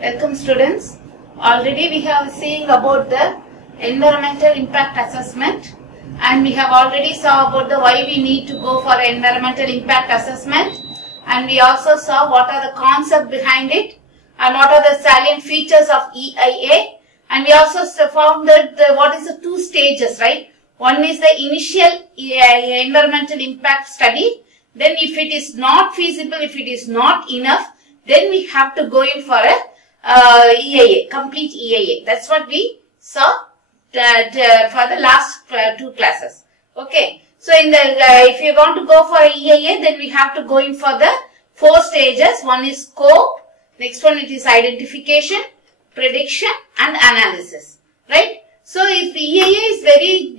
Welcome students. Already we have seen about the environmental impact assessment, and we have already saw about the why we need to go for environmental impact assessment, and we also saw what are the concept behind it and what are the salient features of EIA, and we also found that what is the two stages, right? One is the initial environmental impact study. Then if it is not feasible, if it is not enough, then we have to go in for a EIA, complete EIA. That's what we saw for the last two classes. Okay. So in the if you want to go for a EIA, then we have to go in for the four stages. One is scope. Next one it is identification, prediction, and analysis. Right. So if the EIA is very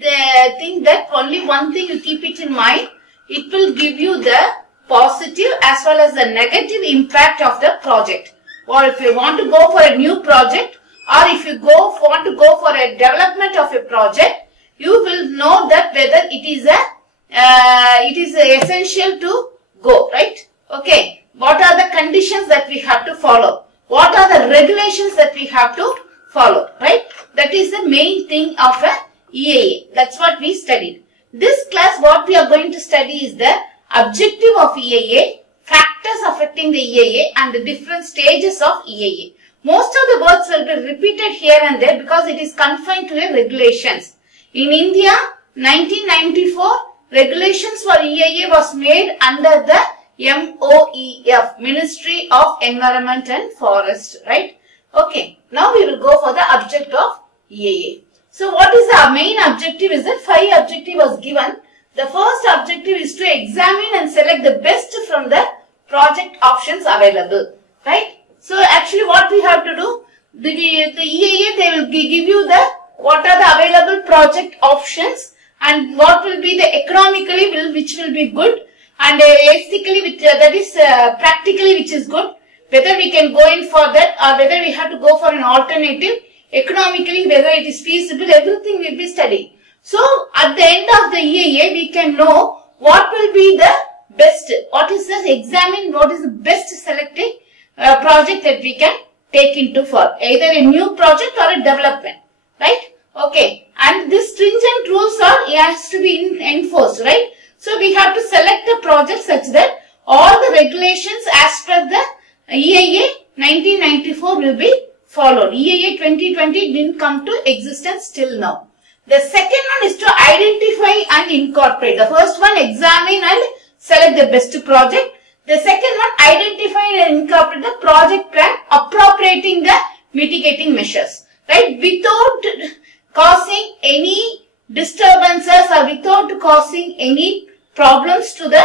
thing that only one thing you keep it in mind, it will give you the positive as well as the negative impact of the project. Or if you want to go for a new project, or if you want to go for a development of a project, you will know that whether it is essential to go, right? Okay. What are the conditions that we have to follow? What are the regulations that we have to follow, right? That is the main thing of a EIA. That's what we studied. This class, what we are going to study is the objective of EIA, factors affecting the EIA, and the different stages of EIA. Most of the words will be repeated here and there because it is confined to a regulations. In India, 1994, regulations for EIA was made under the MOEF, Ministry of Environment and Forest, right? Okay. Now we will go for the objective of EIA. So what is the main objective is that 5 objective was given. The first objective is to examine and select the best from the project options available, right? So actually what we have to do, the EIA, they will give you what are the available project options and what will be the economically which will be good, and ethically that is practically which is good, whether we can go in for that or whether we have to go for an alternative, economically whether it is feasible, everything will be studied. So at the end of the EIA, we can know what will be the best, what is the examine, what is the best selected project that we can take into for either a new project or a development, right? Okay. And these stringent rules has to be enforced, right? So we have to select a project such that all the regulations as per the EIA 1994 will be followed. EIA 2020 didn't come to existence till now. The second one is to identify and incorporate. The first one, examine and select the best project. The second one, identify and incorporate the project plan, appropriating the mitigating measures, right? Without causing any disturbances or without causing any problems to the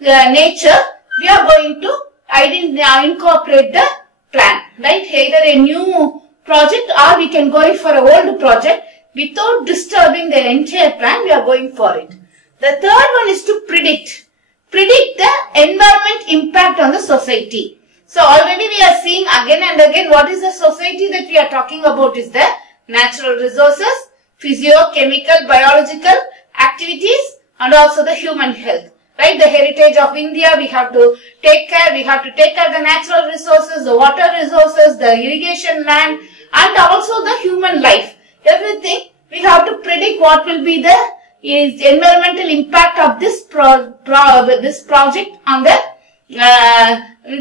nature, we are going to incorporate the plan, right? Either a new project or we can go in for an old project. Without disturbing the entire plan, we are going for it. The third one is to predict. Predict the environment impact on the society. So already we are seeing again and again what is the society that we are talking about is the natural resources, physio-chemical, biological activities, and also the human health. Right? The heritage of India, we have to take care. We have to take care of the natural resources, the water resources, the irrigation land, and also the human life. Everything we have to predict what will be the environmental impact of this project on the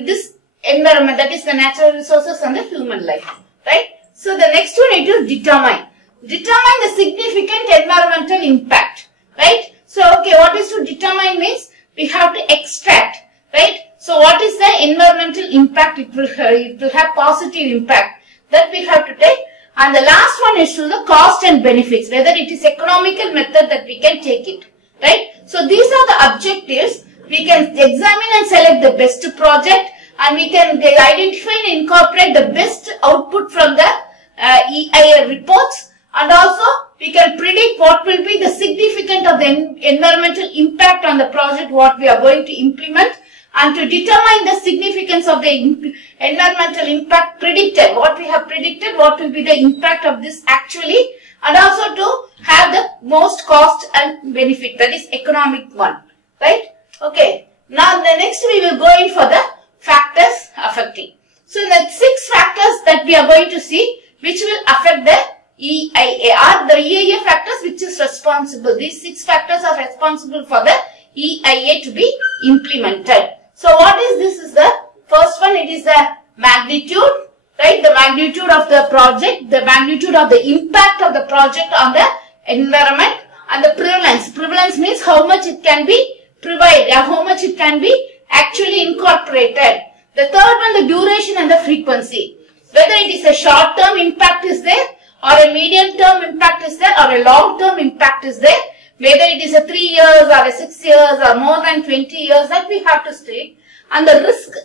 this environment, that is the natural resources and the human life, right? So the next one is to determine the significant environmental impact, right? So okay, what is to determine means we have to extract, right? So what is the environmental impact? It will have positive impact that we have to take. And the last one is to the cost and benefits, whether it is economical method that we can take it, right? So these are the objectives. We can examine and select the best project, and we can identify and incorporate the best output from the EIA reports, and also we can predict what will be the significance of the environmental impact on the project what we are going to implement, and to determine the significance of the environmental impact predicted, what we have predicted, what will be the impact of this actually, and also to have the most cost and benefit, that is economic one, right? Okay. Now the next we will go in for the factors affecting. So the 6 factors that we are going to see which will affect the EIA are the EIA factors which is responsible. These 6 factors are responsible for the EIA to be implemented. So what is this? Is the first one, it is the magnitude, right? The magnitude of the project, the magnitude of the impact of the project on the environment, and the prevalence. Prevalence means how much it can be provided, how much it can be actually incorporated. The third one, the duration and the frequency. Whether it is a short-term impact is there, or a medium-term impact is there, or a long-term impact is there. Whether it is a 3 years or a 6 years or more than 20 years, that we have to state. And the risk,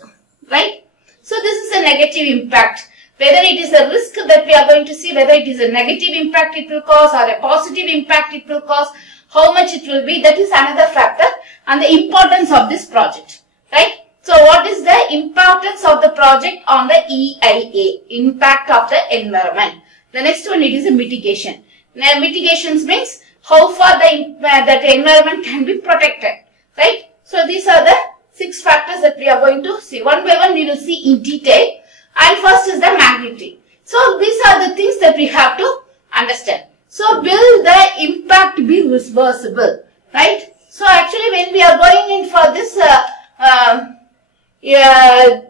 right? So this is a negative impact. Whether it is a risk that we are going to see, whether it is a negative impact it will cause or a positive impact it will cause, how much it will be, that is another factor, and the importance of this project, right? So what is the importance of the project on the EIA, impact of the environment? The next one, it is a mitigation. Now, mitigations means how far that environment can be protected, right? So these are the 6 factors that we are going to see. One by one we will see in detail. And first is the magnitude. So these are the things that we have to understand. So will the impact be reversible, right? So actually when we are going in for this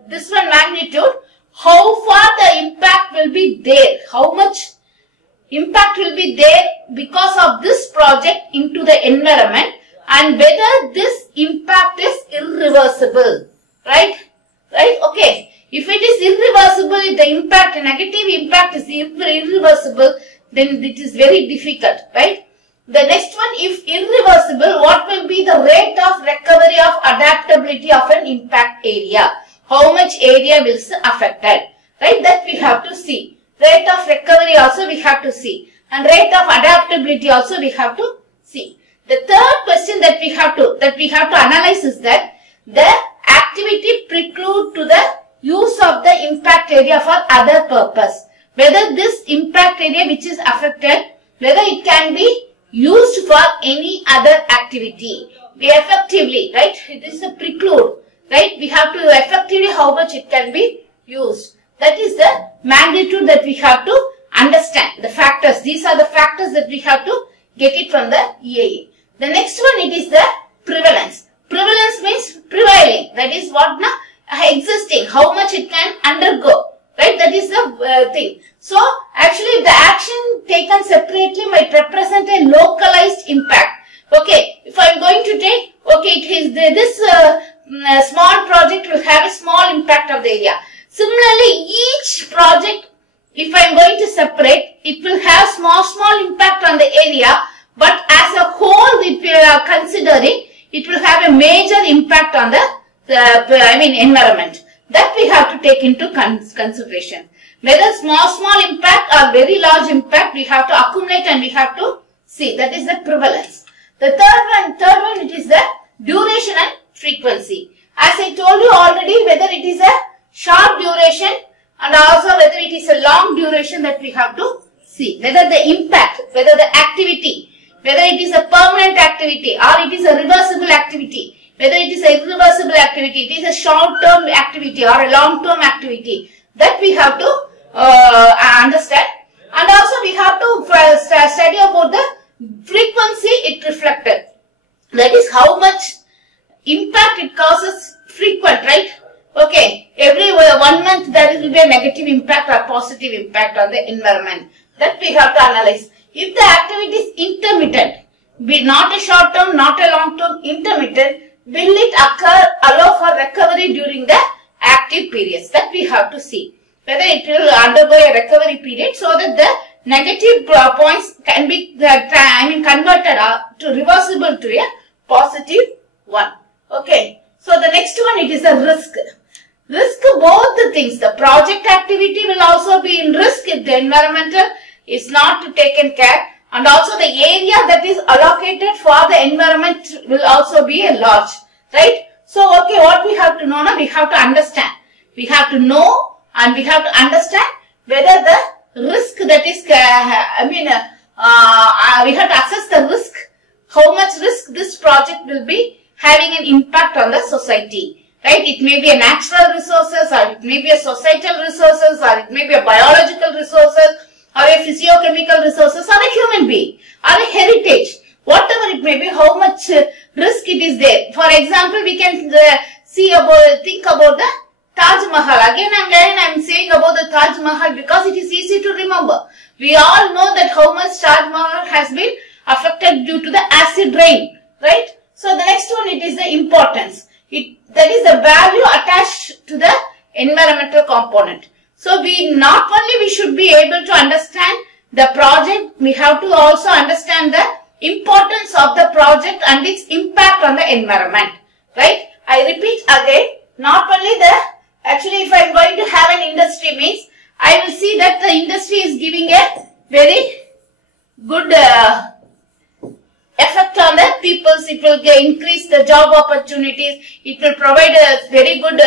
this one magnitude, how far the impact will be there, how much impact will be there because of this project into the environment, and whether this impact is irreversible, right? Right? Okay. If it is irreversible, if the impact, negative impact is irreversible, then it is very difficult, right? The next one, if irreversible, what will be the rate of recovery of adaptability of an impact area? How much area will be affected, right? That we have to see. Rate of recovery also we have to see. And rate of adaptability also we have to see. The third question that we have to analyze is that the activity preclude to the use of the impact area for other purpose. Whether this impact area which is affected, whether it can be used for any other activity. We effectively, right? This is a preclude, right? We have to effectively how much it can be used. That is the magnitude that we have to understand. The factors, these are the factors that we have to get it from the EIA. The next one, it is the prevalence. Prevalence means prevailing. That is what now? Existing, how much it can undergo, right? That is the thing. So actually the action taken separately might represent a localized impact. Okay, if I am going to take, okay, it is this small project will have a small impact of the area. Similarly, each project, if I am going to separate, it will have small impact on the area, but as a whole, if we are considering, it will have a major impact on the environment. That we have to take into consideration. Whether small impact or very large impact, we have to accumulate and we have to see. That is the prevalence. The third one, it is the duration and frequency. As I told you already, whether it is a short duration and also whether it is a long duration, that we have to see. Whether the impact, whether the activity, whether it is a permanent activity or it is a reversible activity. Whether it is a irreversible activity, it is a short-term activity or a long-term activity, that we have to understand. And also we have to study about the frequency it reflected. That is how much impact it causes frequent, right? Okay, every 1 month there will be a negative impact or positive impact on the environment. That we have to analyze. If the activity is intermittent, be not a short-term, not a long-term, intermittent, will it allow for recovery during the active periods? That we have to see. Whether it will undergo a recovery period so that the negative points can be converted to reversible to a positive one. Okay. So the next one, it is a risk. Risk, both the things. The project activity will also be in risk if the environmental is not taken care. And also the area that is allocated for the environment will also be a large, right? So, okay, what we have to know now, we have to understand. We have to know and we have to understand whether the risk that is, we have to assess the risk, how much risk this project will be having an impact on the society. right? It may be a natural resources, or it may be a societal resources, or it may be a biological resources, or a physiochemical resources, or a human being, or a heritage. Whatever it may be, how much risk it is there. For example, we can think about the Taj Mahal. Again I am saying about the Taj Mahal because it is easy to remember. We all know that how much Taj Mahal has been affected due to the acid rain, right? So the next one, it is the importance. That is the value attached to the environmental component. So we should be able to understand the project, we have to also understand the importance of the project and its impact on the environment, right? I repeat again, not only actually if I am going to have an industry means, I will see that the industry is giving a very good effect on the peoples. It will increase the job opportunities. It will provide a very good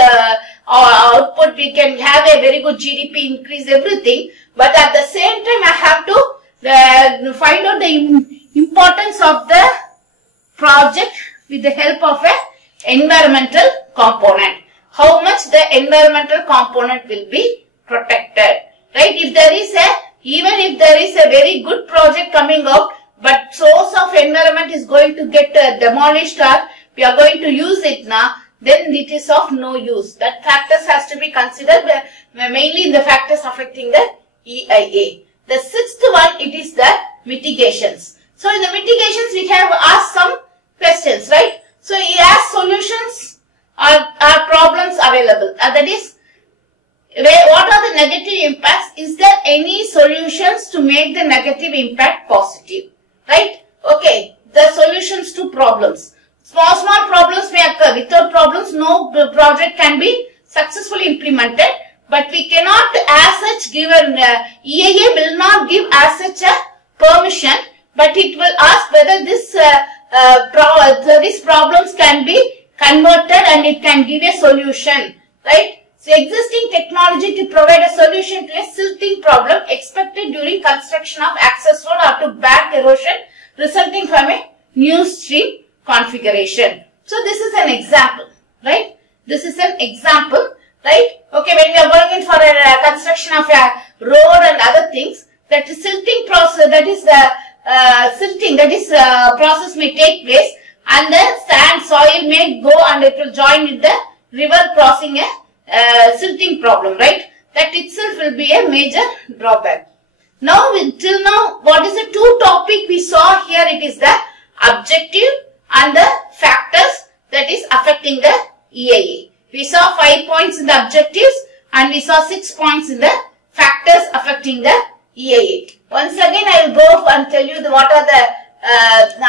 output. We can have a very good GDP increase, everything. But at the same time, I have to find out the importance of the project with the help of a environmental component. How much the environmental component will be protected, right? Even if there is a very good project coming out, but source of environment is going to get demolished, or we are going to use it now, then it is of no use. That factors has to be considered, mainly the factors affecting the EIA. The sixth one, it is the mitigations. So in the mitigations, we have asked some questions, right? So as solutions are problems available. That is, what are the negative impacts? Is there any solutions to make the negative impact positive? Right? Okay. The solutions to problems. Small problems may occur. Without problems, no project can be successfully implemented. But we cannot as such give EIA will not give as such a permission. But it will ask whether these problems can be converted and it can give a solution. Right? So existing technology to provide a solution to a silting problem expected during construction of access road or to bank erosion resulting from a new stream configuration. So this is an example, right? This is an example, right? Okay, when we are going in for a construction of a road and other things, that silting process, that is the process may take place, and the sand soil may go and it will join with the river crossing a silting problem, right? That itself will be a major drawback. Now, till now, what is the two topic we saw here? It is the objective and the factors that is affecting the EIA. We saw 5 points in the objectives and we saw 6 points in the factors affecting the EIA. Once again, I will go and tell you what are the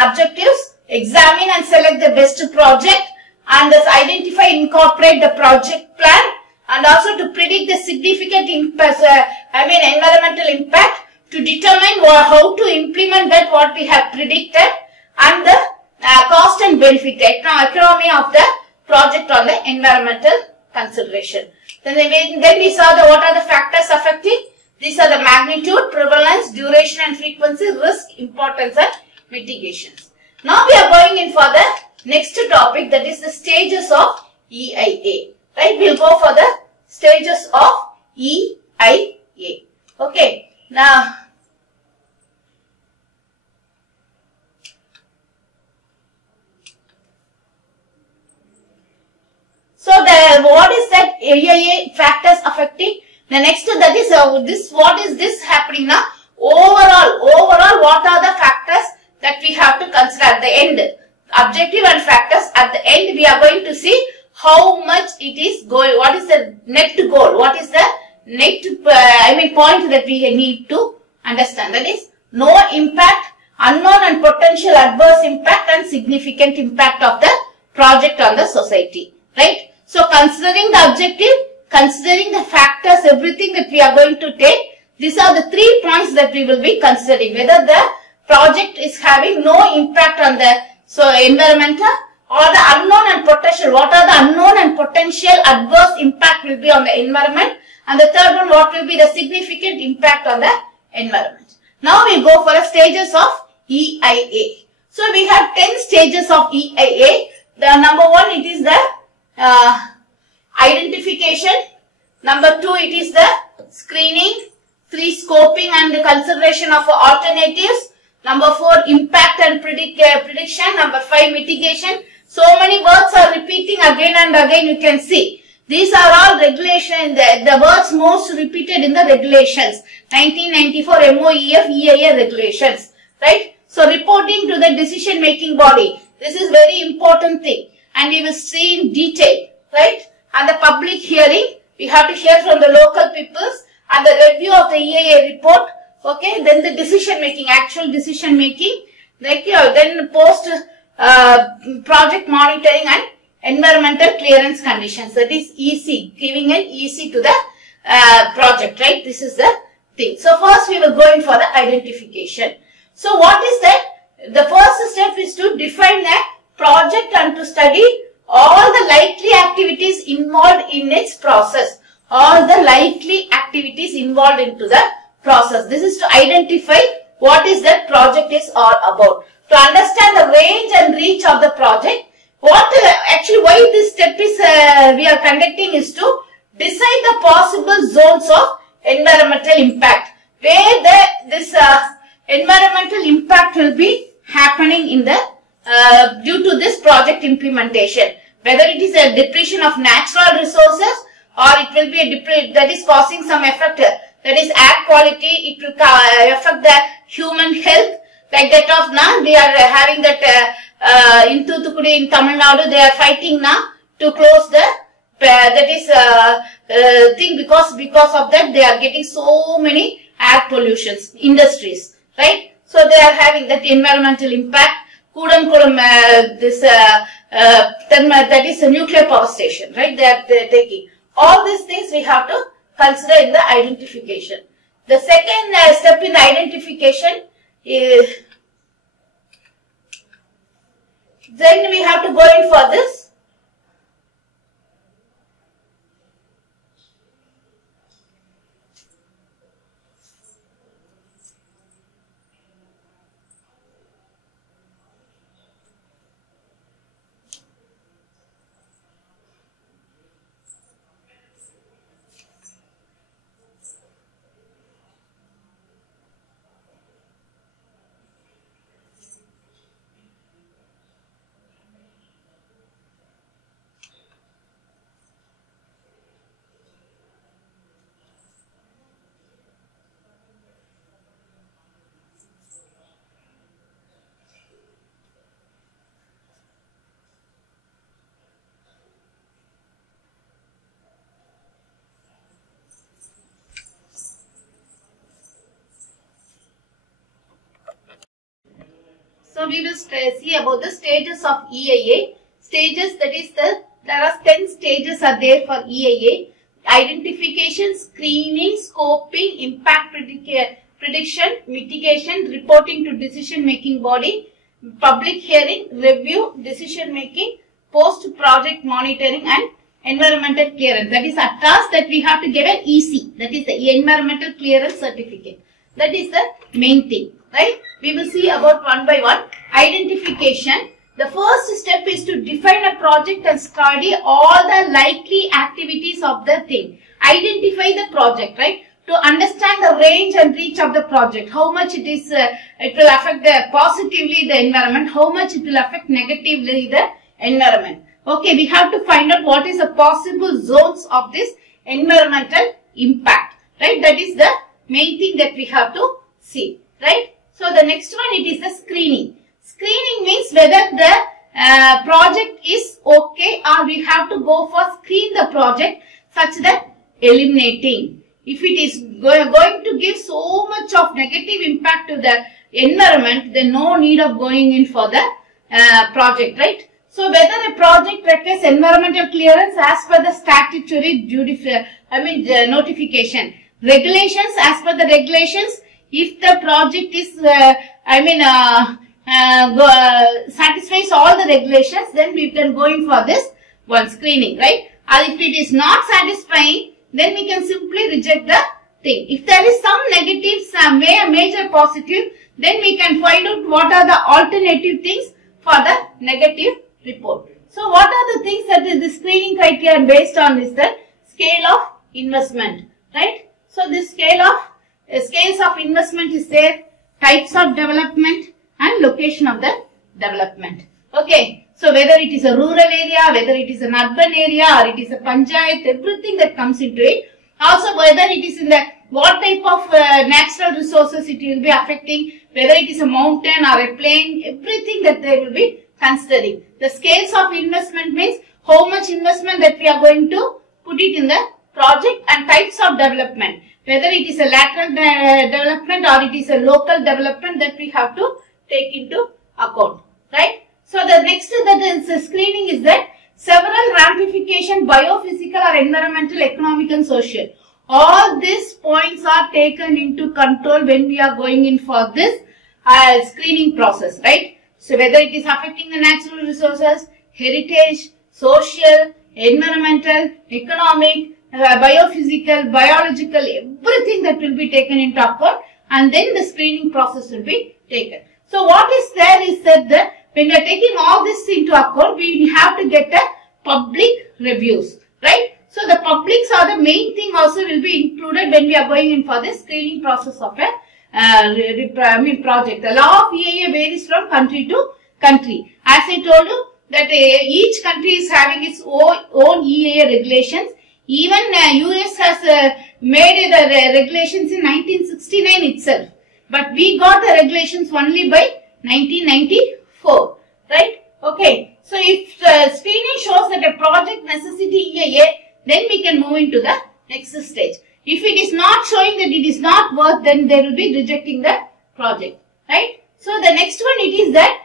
objectives. Examine and select the best project, and thus identify and incorporate the project plan, and also to predict the significant environmental impact, to determine how to implement that what we have predicted, and the cost and benefit, economy of the project on the environmental consideration. Then we saw what are the factors affecting. These are the magnitude, prevalence, duration and frequency, risk, importance and mitigations. Now we are going in for the next topic, that is the stages of EIA. Right? We will go for the stages of EIA. Okay. Now, so what is that EIA factors affecting? The next, that is what is this happening now? Overall, what are the factors that we have to consider at the end? Objective and factors. At the end, we are going to see how much it is going. What is the net goal? What is the net point that we need to understand? That is no impact, unknown and potential adverse impact, and significant impact of the project on the society. Right? So considering the objective, considering the factors, everything that we are going to take, these are the 3 points that we will be considering. Whether the project is having no impact on the environmental, or the unknown and potential. What are the unknown and potential adverse impact will be on the environment. And the third one, what will be the significant impact on the environment. Now we go for the stages of EIA. So we have 10 stages of EIA. The number one, it is the identification. Number 2, it is the screening. 3, scoping and consideration of alternatives. Number 4, impact and prediction. Number 5, mitigation. So many words are repeating again and again, you can see. These are all regulation, the words most repeated in the regulations. 1994 MOEF EIA regulations, right? So reporting to the decision making body. This is very important thing and we will see in detail, right? And the public hearing, we have to hear from the local peoples and the review of the EIA report, okay? Then the decision making, actual decision making, like, then post project monitoring and environmental clearance conditions. That is EC, giving an EC to the project, right? This is the thing. So first we will go in for the identification. So what is that? The first step is to define a project and to study all the likely activities involved in its process. All the likely activities involved into the process. This is to identify what is that project is all about. To understand the range and reach of the project. Actually why this step is we are conducting is to decide the possible zones of environmental impact. Where this environmental impact will be happening in the due to this project implementation. Whether it is a depletion of natural resources or it will be a that is causing some effect, that is air quality, it will affect the human health. Like that of now, they are having that in Thoothukudi in Tamil Nadu, they are fighting now to close the that is thing because of that they are getting so many air pollutions, industries, right? So they are having that environmental impact. Kudankulam, that is a nuclear power station, right? They are taking. All these things we have to consider in the identification. The second step in the identification is, then we have to go in for this. So we will see about the stages of EIA. Stages, that is there are 10 stages are there for EIA. Identification, screening, scoping, impact prediction, mitigation, reporting to decision making body, public hearing, review, decision making, post project monitoring and environmental clearance. That is a task that we have to get an EC, that is the environmental clearance certificate. That is the main thing, right? We will see about one by one. Identification. The first step is to define a project and study all the likely activities of the thing. Identify the project, right? To understand the range and reach of the project. How much it is, it will affect positively the environment. How much it will affect negatively the environment. Okay, we have to find out what is the possible zones of this environmental impact, right? That is the main thing that we have to see, right? So the next one, it is the screening. Screening means whether the project is okay or we have to go for screen the project such that eliminating. If it is going to give so much of negative impact to the environment, then no need of going in for the project, right? So whether a project requires environmental clearance as per the statutory notification. Regulations, as per the regulations, if the project is, satisfies all the regulations, then we can go in for this one screening, right? And if it is not satisfying, then we can simply reject the thing. If there is some negatives, major positive, then we can find out what are the alternative things for the negative report. So what are the things that the screening criteria based on is the scale of investment, right? So this scales of investment is there, types of development and location of the development. Okay, so whether it is a rural area, whether it is an urban area or it is a panchayat, everything that comes into it. Also whether it is in the what type of natural resources it will be affecting, whether it is a mountain or a plain, everything that they will be considering. The scales of investment means how much investment that we are going to put it in the project, and types of development, whether it is a lateral development or it is a local development that we have to take into account, right? So the next that is screening is that several ramification, biophysical or environmental, economic and social. All these points are taken into control when we are going in for this screening process, right? So whether it is affecting the natural resources, heritage, social, environmental, economic, biophysical, biological, everything that will be taken into account, and then the screening process will be taken. So what is there is that when we are taking all this into account, we have to get a public reviews, right? So the publics are the main thing also will be included when we are going in for the screening process of a project. The law of EIA varies from country to country. As I told you that each country is having its own EIA regulations. Even US has made the regulations in 1969 itself. But we got the regulations only by 1994. Right? Okay. So if screening shows that a project necessity EIA, then we can move into the next stage. If it is not showing that it is not worth, then they will be rejecting the project. Right? So the next one it is that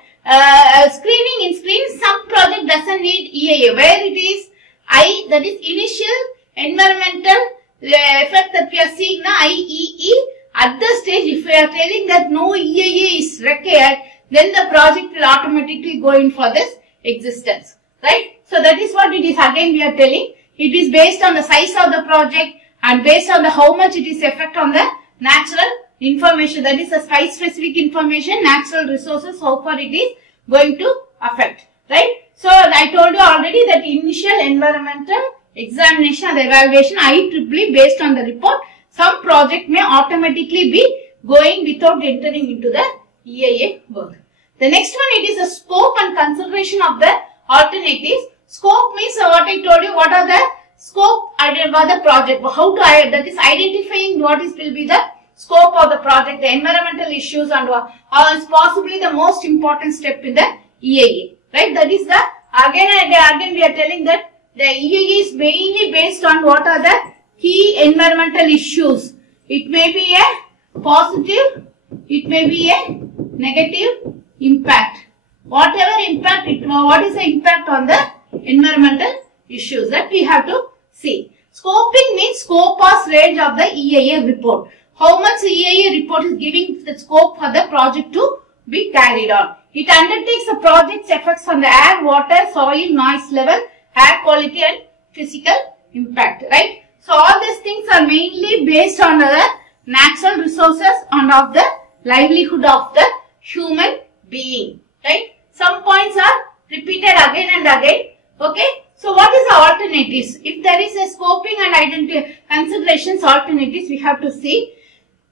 screening, in screening some project doesn't need EIA, where it is I, that is initial environmental effect that we are seeing now, IEE. At the stage, if we are telling that no EIA is required, then the project will automatically go in for this existence, right? So that is what it is. Again, we are telling it is based on the size of the project and based on the how much it is effect on the natural information, that is the site specific information, natural resources, how far it is going to affect, right? So I told you already that initial environmental examination or the evaluation IEEE based on the report, some project may automatically be going without entering into the EIA work. The next one, it is the scope and consideration of the alternatives. Scope means what I told you, what are the scope of the project, how to, that is identifying what is will be the scope of the project, the environmental issues, and is possibly the most important step in the EIA, right? That is the, again and again we are telling that the EIA is mainly based on what are the key environmental issues. It may be a positive, it may be a negative impact. Whatever impact, what is the impact on the environmental issues that we have to see. Scoping means scope or range of the EIA report. How much EIA report is giving the scope for the project to be carried on. It undertakes the project's effects on the air, water, soil, noise level, air quality and physical impact, right? So all these things are mainly based on the natural resources and of the livelihood of the human being, right? Some points are repeated again and again, okay? So what is the alternatives? If there is a scoping and considerations alternatives, we have to see.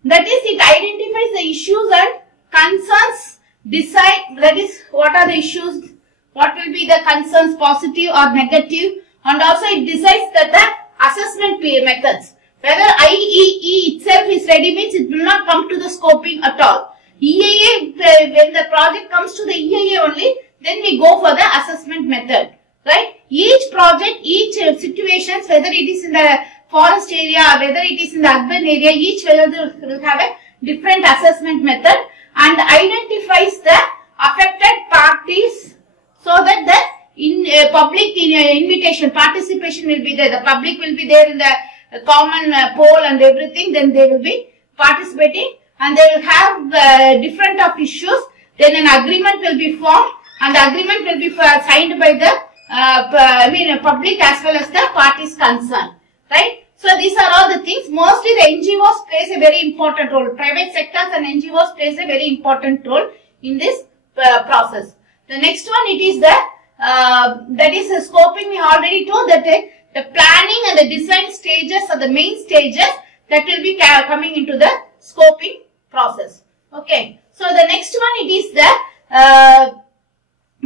That is, it identifies the issues and concerns, decide, that is, what are the issues, what will be the concerns, positive or negative, and also it decides that the assessment methods. Whether IEE itself is ready means it will not come to the scoping at all. EIA, when the project comes to the EIA only, then we go for the assessment method, right? Each project, each situations, whether it is in the forest area or whether it is in the urban area, each will have a different assessment method and identifies the affected parties so that the public invitation, participation will be there. The public will be there in the common poll and everything, then they will be participating and they will have different of issues. Then an agreement will be formed and the agreement will be signed by the public as well as the parties concerned, right? So these are all the things. Mostly the NGOs plays a very important role. Private sectors and NGOs plays a very important role in this process. The next one, it is the that is scoping. We already told that the planning and the design stages are the main stages that will be coming into the scoping process. Okay. So the next one, it is the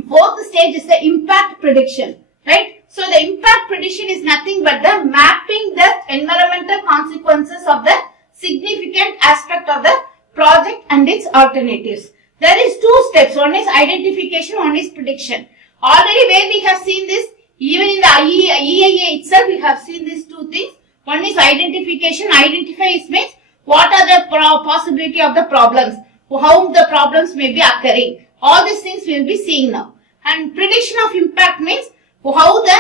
fourth stage is the impact prediction, right? So the impact prediction is nothing but the mapping the environmental consequences of the significant aspect of the project and its alternatives. There is two steps. One is identification, one is prediction. Already where we have seen this, even in the EIA itself, we have seen these two things. One is identification. Identify means what are the possibility of the problems, how the problems may be occurring. All these things we will be seeing now. And prediction of impact means how the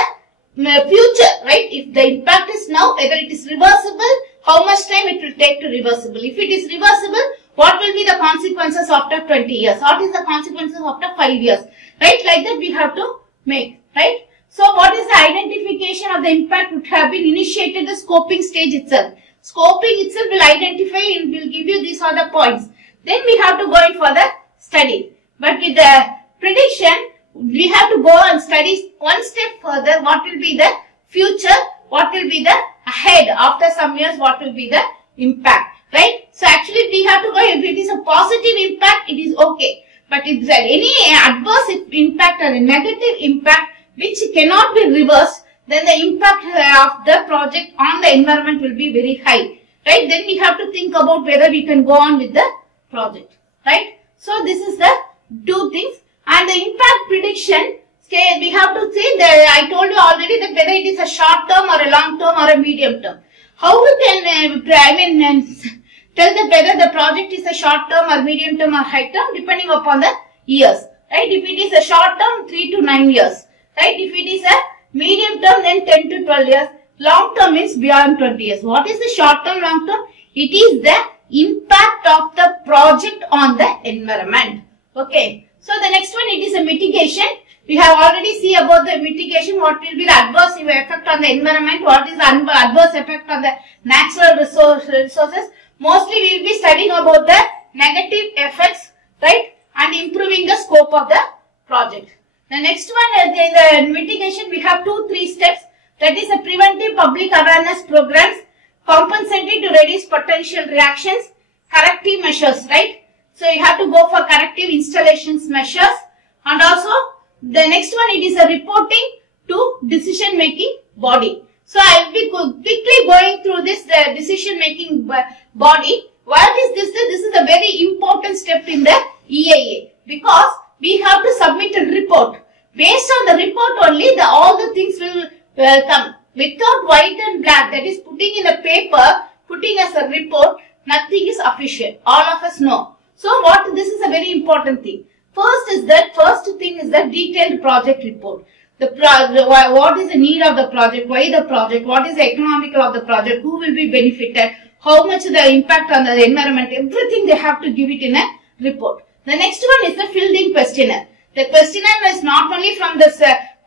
future, right? If the impact is now, whether it is reversible, how much time it will take to reversible. If it is reversible, what will be the consequences after 20 years? What is the consequences after 5 years? Right? Like that we have to make, right? So what is the identification of the impact would have been initiated the scoping stage itself. Scoping itself will identify and will give you these other points. Then we have to go in for the study. But with the prediction, we have to go and study one step further. What will be the future? What will be the ahead after some years? What will be the impact? Right? So actually we have to go, if it is a positive impact, it is okay. But if there any adverse impact or a negative impact which cannot be reversed, then the impact of the project on the environment will be very high. Right? Then we have to think about whether we can go on with the project. Right? So this is the two things. And the impact prediction, we have to say that I told you already that whether it is a short term or a long term or a medium term. How we can, tell that whether the project is a short term or medium term or high term depending upon the years. Right? If it is a short term, 3 to 9 years. Right? If it is a medium term, then 10 to 12 years. Long term means beyond 20 years. What is the short term, long term? It is the impact of the project on the environment. Okay. So the next one, it is a mitigation. We have already seen about the mitigation, what will be the adverse effect on the environment, what is the adverse effect on the natural resources. Mostly we will be studying about the negative effects, right, and improving the scope of the project. The next one, in the mitigation, we have 2-3 steps. That is a preventive public awareness programs, compensating to reduce potential reactions, corrective measures, right. So you have to go for corrective installations measures, and also the next one, it is a reporting to decision making body. So I will be quickly going through this decision making body. What is this? This is a very important step in the EIA because we have to submit a report. Based on the report only, all the things will come. Without white and black, that is putting in a paper, putting as a report, nothing is official. All of us know. So this is a very important thing. First thing is the detailed project report. What is the need of the project, why the project, what is the economical of the project, who will be benefited, how much the impact on the environment, everything they have to give it in a report. The next one is the filled-in questionnaire. The questionnaire is not only from the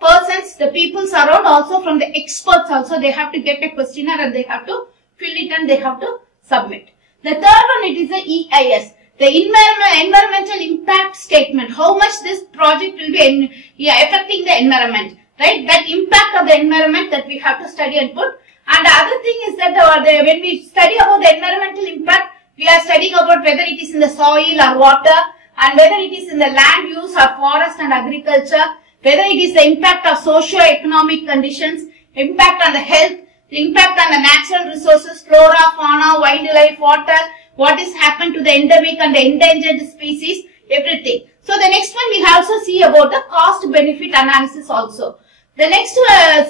persons, the peoples around, also from the experts also. They have to get a questionnaire and they have to fill it and they have to submit. The third one, it is the EIS. The environmental impact statement, how much this project will be affecting the environment, right? That impact of the environment that we have to study and put. And the other thing is that when we study about the environmental impact, we are studying about whether it is in the soil or water, and whether it is in the land use or forest and agriculture, whether it is the impact of socio-economic conditions, impact on the health, the impact on the natural resources, flora, fauna, wildlife, water, what is happened to the endemic and the endangered species, everything. So the next one we also see about the cost benefit analysis also. The next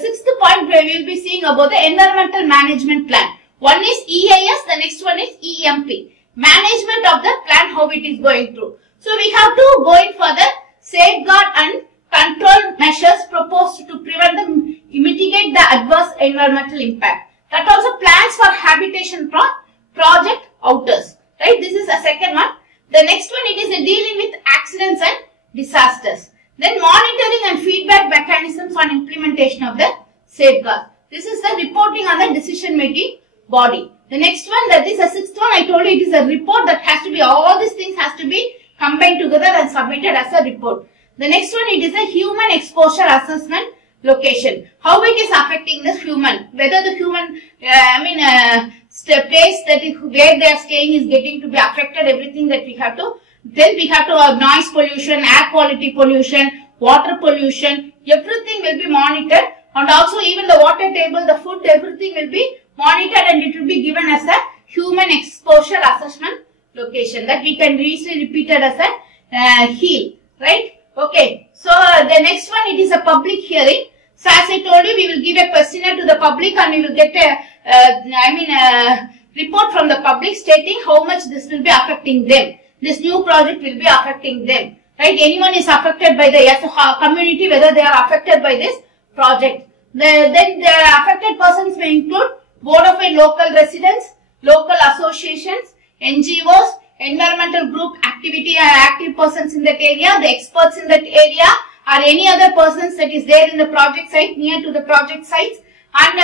sixth point we will be seeing about the environmental management plan. One is EIS, the next one is EMP. Management of the plan, how it is going through. So we have to go in for the safeguard and control measures proposed to prevent and mitigate the adverse environmental impact. That also plans for habitation project outers. Right? This is a second one. The next one, it is dealing with accidents and disasters. Then monitoring and feedback mechanisms on implementation of the safeguard. This is the reporting on the decision making body. The next one, that is a sixth one, I told you it is a report that has to be, all these things has to be combined together and submitted as a report. The next one, it is a human exposure assessment location. How it is affecting the human, whether the human, place that is where they are staying is getting to be affected, everything that we have to, then we have to have noise pollution, air quality pollution, water pollution, everything will be monitored, and also even the water table, the food, everything will be monitored, and it will be given as a human exposure assessment location that we can easily repeat it as a HEAL, right? Okay, so the next one, it is a public hearing. So as I told you, we will give a questionnaire to the public and we will get a report from the public stating how much this will be affecting them. This new project will be affecting them, right? Anyone is affected by the community, whether they are affected by this project. Then the affected persons may include bona fide local residents, local associations, NGOs, environmental group activity and active persons in that area, the experts in that area, or any other persons that is there in the project site, near to the project sites, and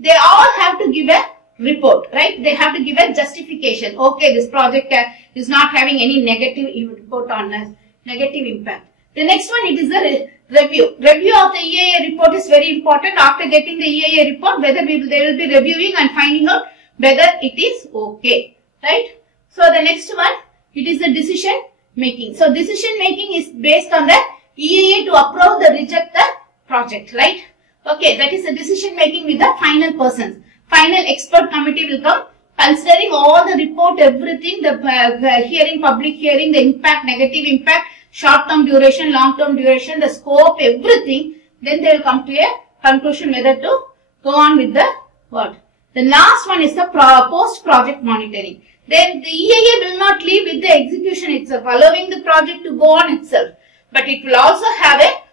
they all have to give a report, right? They have to give a justification. Okay, this project is not having any negative report on us, negative impact. The next one, it is the review. Review of the EIA report is very important. After getting the EIA report, whether they will be reviewing and finding out whether it is okay, right? So the next one, it is the decision making. So decision making is based on the EIA to approve or reject the project, right? Okay, that is the decision making with the final persons. Final expert committee will come, considering all the report, everything, the hearing, public hearing, the impact, negative impact, short-term duration, long-term duration, the scope, everything. Then they will come to a conclusion whether to go on with the what. The last one is the post-project monitoring. Then the EIA will not leave with the execution itself, allowing the project to go on itself. But it will also have a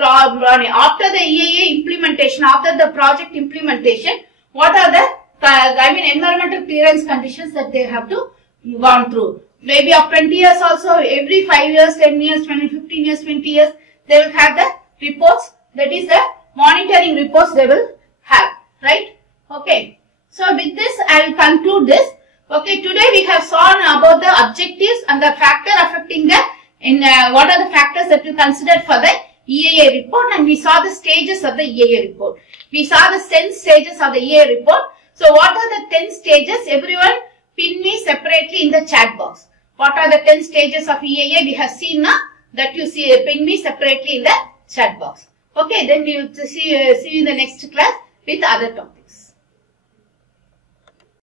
after the EIA implementation, after the project implementation, what are the, environmental clearance conditions that they have to gone through. Maybe of 20 years also, every 5 years, 10 years, 20, 15 years, 20 years, they will have the reports, that is the monitoring reports they will have, right? Okay. So with this, I will conclude this. Okay, today we have seen about the objectives and the factor affecting the, what are the factors that we considered for the EIA report, and we saw the stages of the EIA report. We saw the 10 stages of the EIA report. So what are the 10 stages? Everyone pin me separately in the chat box. What are the 10 stages of EIA? We have seen now that you see, pin me separately in the chat box. Okay, then we will see you in the next class with other topics.